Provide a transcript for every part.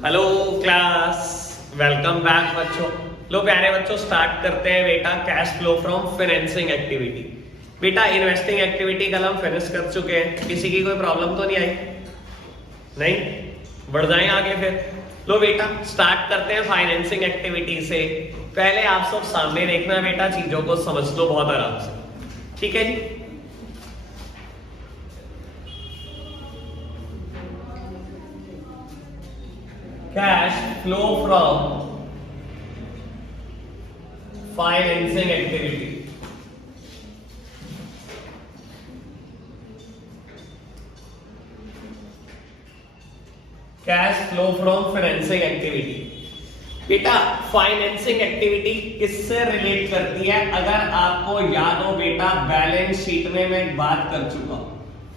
Hello class, welcome back बच्चों। लो प्यारे बच्चों, स्टार्ट करते हैं बेटा cash flow from financing activity. बेटा इन्वेस्टिंग एक्टिविटी कल हम फिनिश कर चुके हैं, किसी की कोई प्रॉब्लम तो नहीं आई? नहीं, बढ़ जाएं आगे फिर। लो बेटा स्टार्ट करते हैं फाइनेंसिंग एक्टिविटी से। पहले आप सब सामने देखना बेटा, चीजों को समझ लो बहुत आराम से, ठीक है जी। Cash flow from financing activity. Cash flow from financing activity. बेटा फाइनेंसिंग एक्टिविटी किससे रिलेट करती है? अगर आपको याद हो बेटा, बैलेंस शीट में मैं एक बात कर चुका हूं।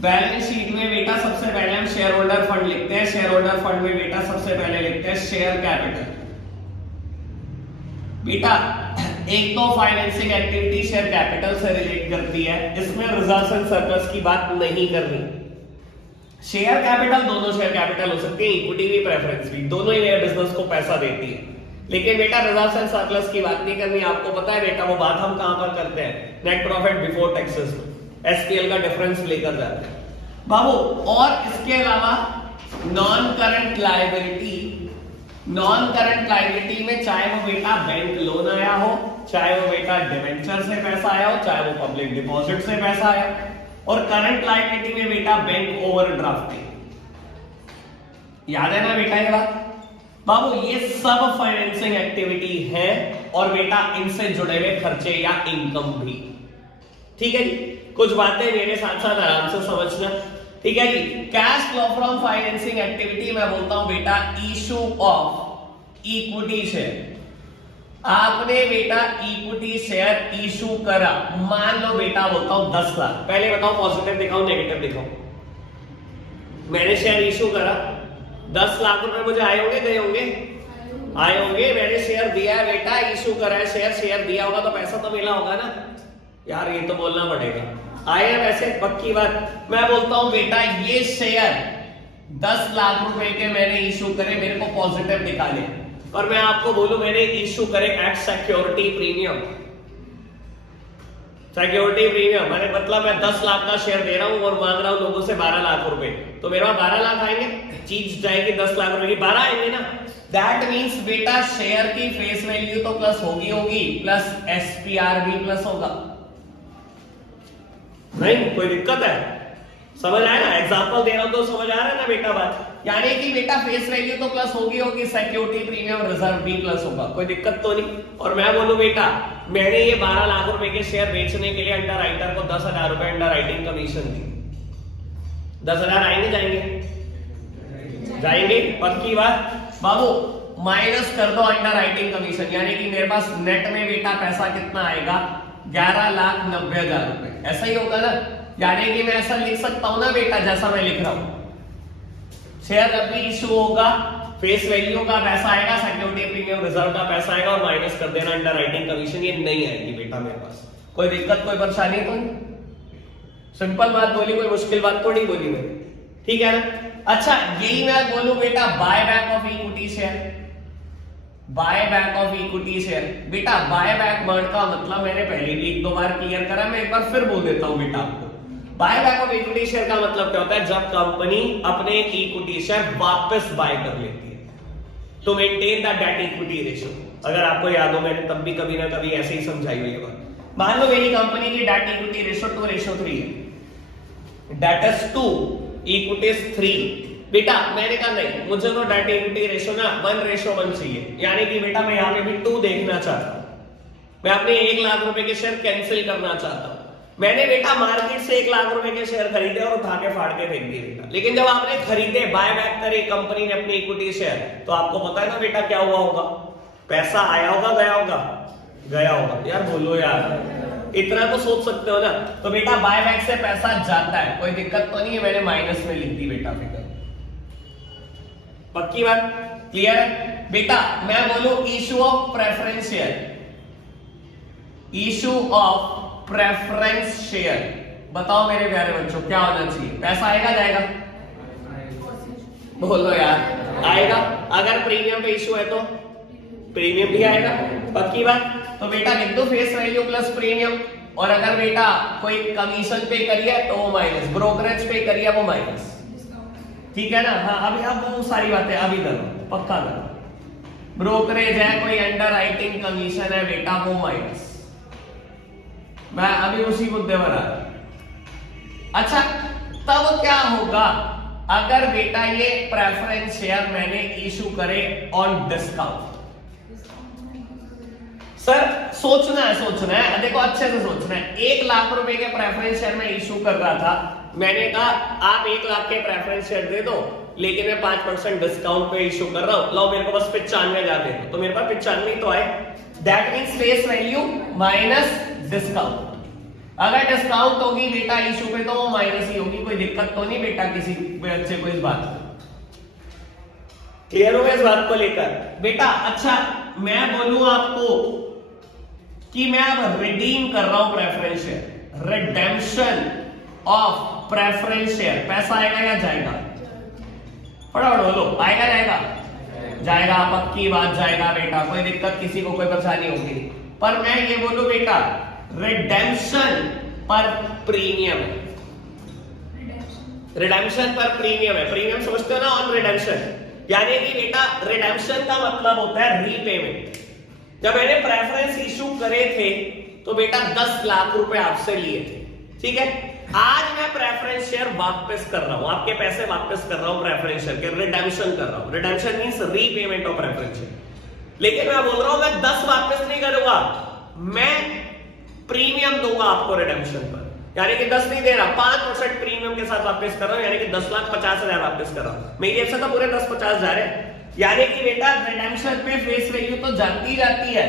बैलेंस शीट में बेटा सबसे पहले हम शेयर होल्डर फंड लिखते हैं। शेयर होल्डर फंड में बेटा सबसे पहले लिखते हैं शेयर कैपिटल। बेटा एक तो फाइनेंसिंग एक्टिविटी शेयर कैपिटल से रिलेट करती है, इसमें रिजर्व्स एंड सरप्लस की बात नहीं करनी। शेयर कैपिटल दोनों शेयर कैपिटल हो सकते हैं, इक्विटी भी प्रेफरेंस भी, दोनों ही मेरे बिजनेस को पैसा देती है। लेकिन बेटा रिजर्व्स एंड सरप्लस की बात नहीं करनी। आपको पता है बेटा वो बात हम कहां पर करते हैं? नेट प्रॉफिट बिफोर टैक्सेस में एसपीएल का डिफरेंस लेकर जाते हैं बाबू। और इसके अलावा non current liability, non current liability में चाहे वो बेटा बैंक लोन आया हो, चाहे वो बेटा डिवेंचर से पैसा आया हो, चाहे वो पब्लिक डिपॉजिट से पैसा आया, और करंट लायबिलिटी में बेटा बैंक ओवरड्राफ्टिंग। याद है ना बेटा ये बात? बाबू ये सब फाइनेंसिंग एक्टिविटी है और बेटा इनसे जुड़े हुए खर्चे या इनकम भी, ठीक है जी। कुछ बातें मेरे साथ साथ आराम से समझना, ठीक है जी। Cash flow from financing activity मैं बोलता हूं बेटा इशू ऑफ इक्विटी शेयर। आपने बेटा इक्विटी शेयर इशू करा, मान लो बेटा बोलता हूं 10 लाख। पहले बताओ पॉजिटिव दिखाओ नेगेटिव दिखाओ। मैंने शेयर इशू करा, 10 लाख रुपए मुझे आए होंगे गए होंगे? आए होंगे। मैंने शेयर दिया है बेटा, इशू करा है शेयर दिया होगा तो पैसा तो मिला होगा ना यार, ये तो बोलना पड़ेगा। आए वैसे पक्की बात। मैं बोलता हूं बेटा ये शेयर 10 लाख रुपए के मैंने इशू करे, मेरे को पॉजिटिव दिखा ले, और मैं आपको बोलूं मैंने इशू करे at security premium. Security premium मैंने मतलब मैं 10 लाख का शेयर दे रहा हूं और मांग रहा हूं लोगों से 12 लाख रुपए, तो मेरे पास 12 लाख आएंगे, चीज जाएगी 10 लाख रुपए की, 12 आएंगे ना। दैट मींस बेटा शेयर की फेस वैल्यू तो प्लस होगी प्लस एसपीआर भी प्लस होगा। नहीं कोई दिक्कत है? समझ आया ना? एग्जांपल दे रहा हूं तो समझ आ रहा है ना बेटा बात? यानी कि बेटा फेस वैल्यू तो प्लस होगी, सिक्योरिटी प्रीमियम रिजर्व भी प्लस होगा, कोई दिक्कत तो नहीं। और मैं बोलूं बेटा मैंने ये 12 लाख रुपए के शेयर बेचने के लिए अंडर राइटर को 10,000 रुपए अंडर राइटिंग कमीशन दी। 10,000 आएंगे जाएंगे? जाएंगे पक्की बात। बाबू माइनस कर दो अंडर राइटिंग कमीशन, यानी कि मेरे पास नेट में बेटा पैसा कितना आएगा? 11,90,000 रुपए। ऐसा ही होगा ना? यानी कि मैं ऐसा लिख सकता हूं ना बेटा जैसा मैं लिख रहा हूं, शेयर जब भी इशू होगा फेस वैल्यू का पैसा आएगा, सिक्योरिटी प्रीमियम रिजर्व का पैसा आएगा और माइनस कर देना अंडर राइटिंग कमीशन। ये नहीं आएगी बेटा मेरे पास। कोई दिक्कत कोई परेशानी तो नहीं? सिंपल बात बोली, कोई मुश्किल बात तो नहीं बोली मैं, ठीक है ना? अच्छा यही मैं बोलूं बेटा buy back of equity share. Buy back of equity share बेटा, बाय बैक वर्ड का मतलब मैंने पहले भी 1-2 बार क्लियर करा, मैं एक बार फिर बोल देता हूं बेटा आपको। Buy back of equity share का मतलब क्या होता है? जब कंपनी अपने इक्विटी शेयर वापस बाय कर लेती है तो maintain the debt equity ratio. अगर आपको याद हो मैंने तब भी कभी ना कभी ऐसे ही समझाई हुई है बात। मान लो मेरी कंपनी की डेट इक्विटी रेशियो 2:3 है, डेट इज 2, इक्विटी इज 3। बेटा मैंने कहा नहीं, मुझे तो डेट इक्विटी रेशियो ना 1:1 चाहिए, यानी कि बेटा मैं यहाँ पे भी 2 देखना चाहता हूँ। मैं अपने 1 लाख रुपए के शेयर कैंसिल करना चाहता हूँ। मैंने बेटा मार्केट से 1 लाख रुपए के शेयर खरीदे और उठा के फाड़ के फेंक दिए बेटा। लेकिन जब आपने खरीदे, बाय बैक करे कंपनी ने अपनी इक्विटी शेयर, तो आपको पता है ना बेटा क्या हुआ होगा? पैसा आया होगा गया होगा? गया होगा। यार बोलो यार, इतना तो सोच सकते हो ना। तो बेटा बाय बैक से पैसा जाता है, कोई दिक्कत तो नहीं है, मैंने माइनस में लिख दी बेटा फिगर। पक्की बात? क्लियर है बेटा? मैं बोलूं issue of preference share, issue of preference share, बताओ मेरे प्यारे बच्चों क्या होना चाहिए? पैसा आएगा जाएगा? बोलो यार, आएगा अगर प्रीमियम पे इशू है तो प्रीमियम भी आएगा, पक्की बात। तो बेटा लिख दो फेस वैल्यू प्लस प्रीमियम, और अगर बेटा कोई कमीशन पे करी है तो वो माइनस, ब्रोकरेज पे करी है वो माइनस, ठीक है ना। हाँ अभी अब वो सारी बातें अभी करो, पक्का करो। ब्रोकरेज है, कोई अंडर राइटिंग कमीशन है बेटा, वो माइनस। मैं अभी उसी मुद्दे पर आ रहा। अच्छा तब क्या होगा अगर बेटा ये प्रेफरेंस शेयर मैंने इशू करे ऑन डिस्काउंट? सर सोचना है, देखो अच्छे से सोचना है। 1 लाख रुपए के प्रेफरेंस शेयर में इशू कर रहा था, मैंने कहा आप 1 लाख के प्रेफरेंस शेयर दे दो, लेकिन मैं 5% डिस्काउंट पे इशू कर रहा हूं, लो मेरे को बस 95,000 दे दो, तो मेरे पास 95 तो आए। That means face value minus discount. अगर डिस्काउंट होगी बेटा इशू पे तो वो माइनस ही होगी, कोई दिक्कत तो नहीं बेटा किसी बच्चे को इस बात को। क्लियर हो गया इस बात को लेकर बेटा? अच्छा मैं बोलूं आपको कि मैं अब रिडीम कर रहा हूं preference share, redemption of preference share, पैसा आएगा या जाएगा? फटाफट बोलो, आएगा जाएगा? जाएगा, पक्की बात जाएगा बेटा, कोई दिक्कत किसी को कोई परेशानी होगी। पर मैं ये बोलूं बेटा रिडेम्पशन पर प्रीमियम है, रिडेम्पशन पर प्रीमियम है। प्रीमियम समझते हो ना, ऑन रिडेम्पशन, यानी कि बेटा रिडेम्पशन का मतलब होता है रीपेमेंट। जब मैंने प्रेफरेंस इशू करे थे तो बेटा 10 लाख रुपए आपसे लिए थे, ठीक है। आज मैं प्रेफरेंस शेयर वापस कर रहा हूं, आपके पैसे वापस कर रहा हूं प्रेफरेंस शेयर के, रिडेम्पशन कर रहा हूं। Redemption means repayment of preference share. लेकिन मैं बोल रहा हूं मैं 10 वापस नहीं करूंगा, मैं प्रीमियम दूंगा आपको रिडेम्पशन पर, यानी कि 10 नहीं दे रहा, 5% प्रीमियम के साथ वापस कर रहा हूं, यानी कि 10,50,000 वापस कर रहा हूं। मेरी तरफ से तो पूरे 10,50,000 है, यानी कि बेटा रिडेम्पशन पे फेस वैल्यू तो जाती है,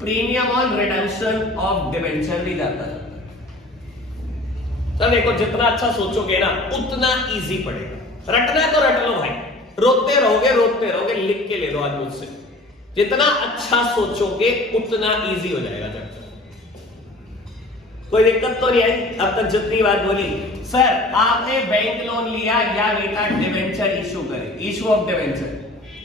premium on redemption of debenture भी जाता है। तो देखो जितना अच्छा सोचोगे ना उतना इजी पड़ेगा। रटना तो रट लो भाई, रोते रहोगे, लिख के ले लो आज मुझसे। जितना अच्छा सोचोगे उतना इजी हो जाएगा चैप्टर, कोई दिक्कत तो नहीं आई अब तक जितनी बात बोली। सर आपने बैंक लोन लिया या बेटा डिबेंचर इशू करे, issue of debenture.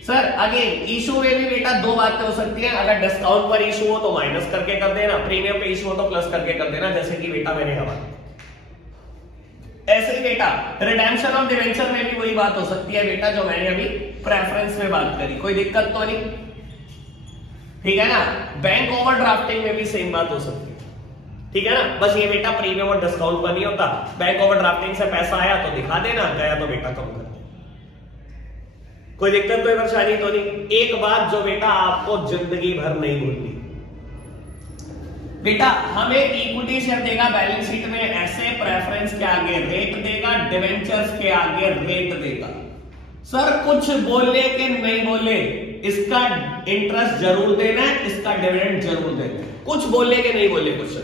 Sir again issue में भी बेटा 2 बातें हो सकती हैं, अगर डिस्काउंट पर इशू हो तो माइनस करके कर देना, प्रीमियम पे इशू हो तो प्लस करके कर देना, जैसे कि बेटा मैंने कहा। ऐसे ही बेटा रिडेम्पशन ऑफ डिबेंचर में भी वही बात हो सकती है बेटा जो मैंने अभी प्रेफरेंस में बात करी, कोई दिक्कत तो नहीं, ठीक है ना। बैंक ओवरड्राफ्टिंग में भी सेम बात हो सकती है, ठीक है ना। बस ये बेटा प्रीमियम और डिस्काउंट पर नहीं होता, बैंक ओवरड्राफ्टिंग से पैसा आया तो दिखा देना, गया तो बेटा कम कर, कोई दिक्कत कोई परेशानी तो नहीं। एक बात जो बेटा आपको जिंदगी भर नहीं भूलनी, बेटा हमें इक्विटी शेयर देगा बैलेंस शीट में ऐसे, प्रेफरेंस के आगे रेट देगा, डिवेंचर्स के आगे रेट देगा। सर कुछ बोले कि नहीं बोले, इसका इंटरेस्ट जरूर देना है, इसका डिविडेंड जरूर देना है, कुछ बोले कि नहीं बोले कुछ।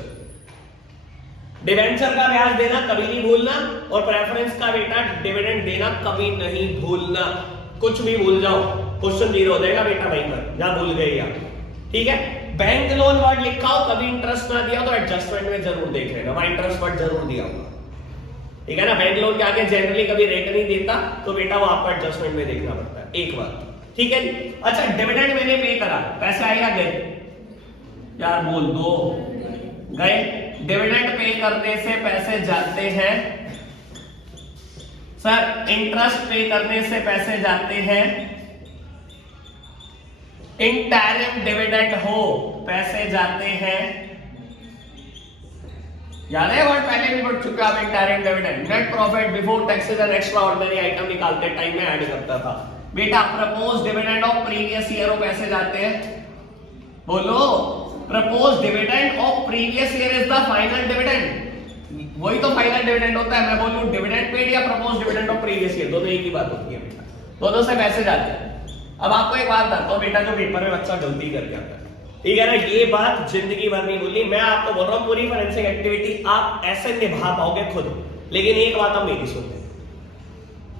डिवेंचर का ब्याज देना कभी नहीं भूलना, और प्रेफरेंस का बेटा डिविडेंड देना कभी नहीं भूलना। कुछ भी भूल जाओ क्वेश्चन 0 हो जाएगा बेटा वहीं पर, जहां भूल गए आप, ठीक है। बैंक लोन वर्ड लिखा हो, कभी इंटरेस्ट ना दिया तो एडजस्टमेंट में जरूर देख लेना, वहां इंटरेस्ट वर्ड जरूर दिया होगा, ठीक है ना। बैंक लोन के आगे जनरली कभी रेट नहीं देता तो बेटा वो आपको एडजस्टमेंट में देखना पड़ता है, एक बात, ठीक है। अच्छा डिविडेंड मैंने पे करा, पैसे आएगा गए यार, बोल दो गए। डिविडेंड पे करने से पैसे जाते हैं सर, इंटरेस्ट पे करने से पैसे जाते हैं, इंटरिम डिविडेंड हो पैसे जाते हैं, याद है वर्ड पहले भी पढ़ चुके आप, interim dividend. Net profit before taxes and extra ordinary item निकालते टाइम में ऐड करता था बेटा। Propose dividend of previous year हो पैसे जाते हैं, बोलो। Propose dividend of previous year is the final dividend, वही तो फाइनल डिविडेंड होता है। मैं बोलूं डिविडेंड पेड या propose dividend of previous year, दोनों एक ही बात होती है बेटा, दोनों से पैसे जाते हैं। अब आपको एक बात बताता हूं बेटा, जो पेपर में बच्चा गलती कर जाता है, ठीक है ना, ये बात जिंदगी भर नहीं भूलनी। मैं आपको बोल रहा हूं पूरी फॉरेंसिक एक्टिविटी आप ऐसे निभा पाओगे खुद, लेकिन एक बात आप मेरी सुनते,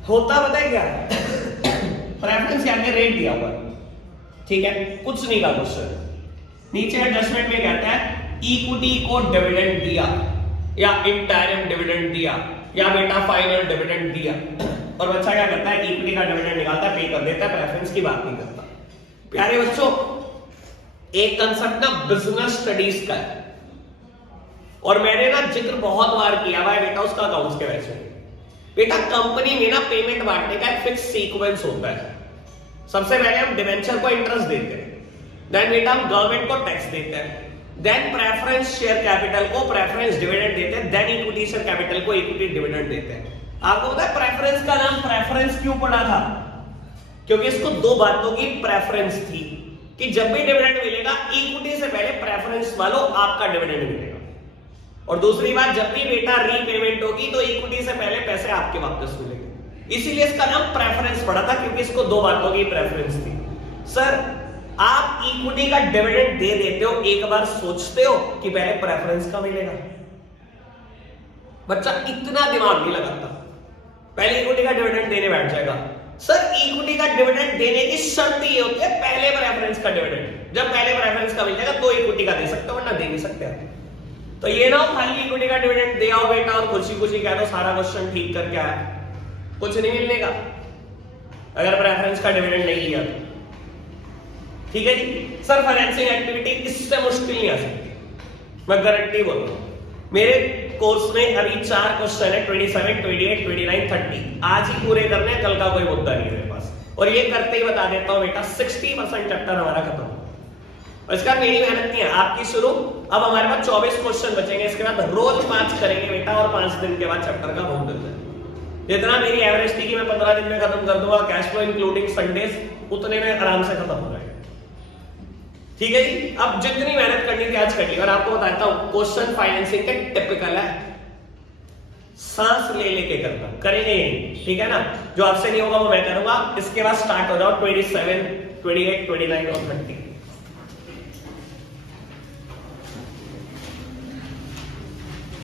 होता पता है क्या प्रेफरेंस के आगे रेट दिया हुआ है, ठीक है, कुछ नहीं का क्वेश्चन, नीचे एडजस्टमेंट में कहता है इक्विटी को डिविडेंड दिया या इंटरिम डिविडेंड दिया या बेटा फाइनल डिविडेंड दिया, और बच्चा क्या करता है, इक्विटी का डिविडेंड निकालता है, पे कर देता है, प्रेफरेंस की बात नहीं करता। प्यारे बच्चों, एक कंसेप्ट ना बिजनेस स्टडीज का है और मैंने ना जिक्र बहुत बार किया हुआ है बेटा उसका अकाउंट्स के वैसे। बेटा कंपनी में ना पेमेंट बांटने का एक फिक्स सीक्वेंस होता है। सबसे पहले हम डिवेंचर को इंटरेस्ट देते हैं, देन बेटा हम गवर्नमेंट को टैक्स देते हैं, देन प्रेफरेंस शेयर कैपिटल को प्रेफरेंस डिविडेंड देते हैं, देन इक्विटी शेयर कैपिटल को इक्विटी डिविडेंड देते हैं। आपको पता है प्रेफरेंस का नाम प्रेफरेंस क्यों पड़ा था? क्योंकि इसको दो बातों की प्रेफरेंस थी कि जब भी डिविडेंड मिलेगा इक्विटी से पहले प्रेफरेंस वालों आपका डिविडेंड मिलेगा, और दूसरी बात जब भी बेटा रीपेमेंट होगी तो इक्विटी से पहले पैसे आपके वापस मिलेंगे। इसीलिए इसका नाम प्रेफरेंस पड़ा था, क्योंकि इसको दो बातों की प्रेफरेंस थी। सर आप इक्विटी का डिविडेंड दे देते हो, एक बार सोचते हो कि पहले प्रेफरेंस का मिलेगा? बच्चा इतना दिमाग नहीं लगाता, पहले इक्विटी का डिविडेंड देने बैठ जाएगा। सर इक्विटी का डिविडेंड देने की शर्त ये होती है पहले प्रेफरेंस का डिविडेंड, जब पहले प्रेफरेंस का मिल जाएगा तो इक्विटी का दे सकते हो, वरना दे नहीं सकते आप। तो ये ना खाली इक्विटी का डिविडेंड दे आओ बेटा और खुशी खुशी कह दो सारा क्वेश्चन ठीक करके आया, कुछ नहीं मिलने का अगर प्रेफरेंस का डिविडेंड नहीं लिया तो। ठीक है जी। सर फाइनेंसिंग एक्टिविटी इससे मुश्किल नहीं आ सकती, मैं गारंटी बोल रहा हूं। मेरे कोर्स में अभी 4 क्वेश्चन है, 27, 28, 29, 30 आज ही पूरे करने हैं, कल का कोई मुद्दा नहीं मेरे पास। और ये करते ही बता देता हूं बेटा 60% चैप्टर हमारा खत्म। और इसका मेरी मेहनत नहीं है, आपकी शुरू। अब हमारे पास 24 क्वेश्चन बचेंगे, इसके बाद रोज 5 करेंगे बेटा, और 5 दिन के बाद चैप्टर का होम मिलता है। जितना मेरी एवरेज थी कि मैं 15 दिन में खत्म कर दूंगा, कैश फ्लो इंक्लूडिंग संडेज, उतने में आराम से खत्म हो जाएगा। ठीक है जी। अब जितनी मेहनत करनी थी आज कर ली, और आपको बताता हूं क्वेश्चन फाइनेंसिंग के टिपिकल है, सांस ले लेके करना, करेंगे ठीक है ना। जो आपसे नहीं होगा वो मैं करूंगा। इसके बाद स्टार्ट हो जाओ 27, 28, 29 और 30।